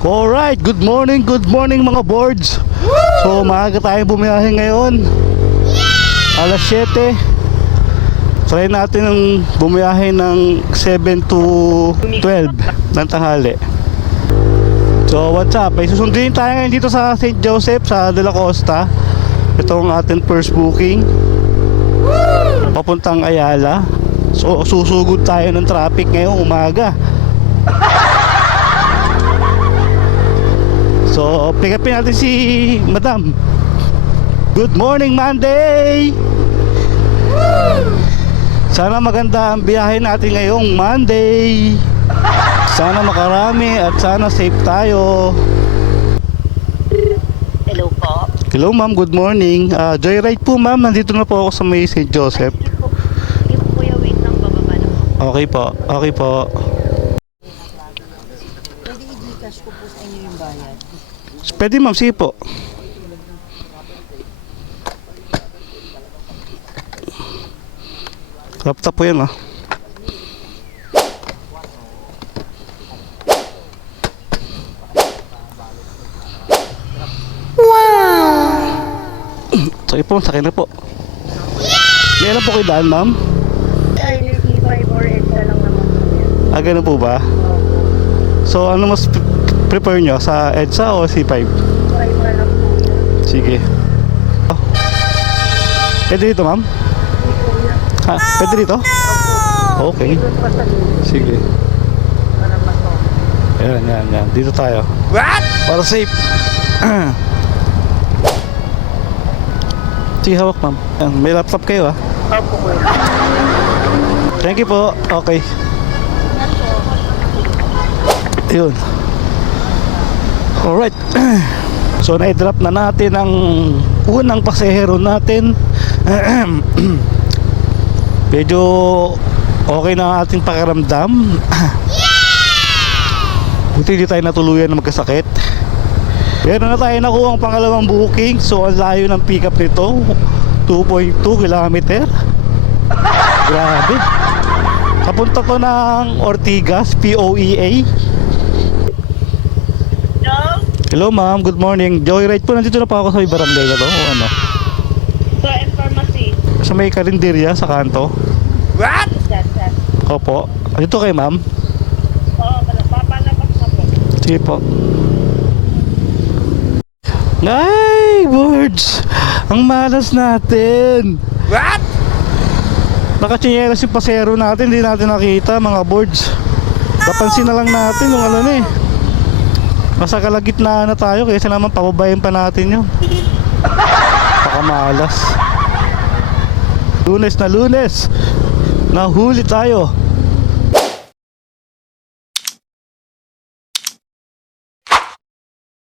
Alright, good morning mga boards. So maaga tayong bumiyahe ngayon. Alas 7. Try natin ang bumiyahe ng 7 to 12 ng tanghali. So what's up? Ay susundin tayo ngayon dito sa St. Joseph sa De La Costa. Ito ang ating first booking papuntang Ayala. So susugod tayo ng traffic ngayong umaga. So pick upin natin si Madam. Good morning Monday. Sana maganda ang biyahe natin ngayong Monday. Sana makarami at sana safe tayo. Hello po. Hello ma'am, good morning. Joyride po ma'am, nandito na po ako sa may St. Joseph. Hindi po kuya, wait lang, bababa na po. Okay po, okay po. Pwede i-gcash ko po sa inyo yung bayad. Pwede ma'am, sige po. Laptop po yan ah. Sige po, sakay na po. Yan lang po kayo daan ma'am? Either E5 or EDSA lang naman po yan. Ganun po ba? So ano mas prefer nyo? Sa EDSA o C5? E5 na lang po yan. Sige. Pwede dito ma'am? Ha? Pwede dito? Okay. Doon pa sa dulo, Sige. para mato. Yan. Dito tayo. What? Para safe. Sige, hawak ma'am. Yan, may laptop kayo ah. Opo kuya. Thank you po. Okay. Ayun. Alright. So na-drop na natin ang unang pasahero natin. Medyo okay na ang ating pakiramdam. Buti hindi tayo natuluyan na magkasakit. Meron na tayo nakuha ang pangalawang booking. So ang layo ng pick up nito 2.2 kilometer. Grabe. Kapunta to ng Ortigas, POEA. Hello ma'am, good morning. Joyride po, nandito na po ako sa may barangay na to o ano? So, and pharmacy. Sa may karinderya sa kanto. What? That. Opo. Dito kay ma'am. Oo, papalabas na po. Sige po. Ay, boards! Ang malas natin! What? Nakachinelas yung pasero natin, hindi natin nakita mga boards. Napansin na lang natin yung ano na eh. Nasa kalagitnaan na tayo, kaysa naman pababayin pa natin yun. Pakamalas. Lunes na lunes, nahuli tayo.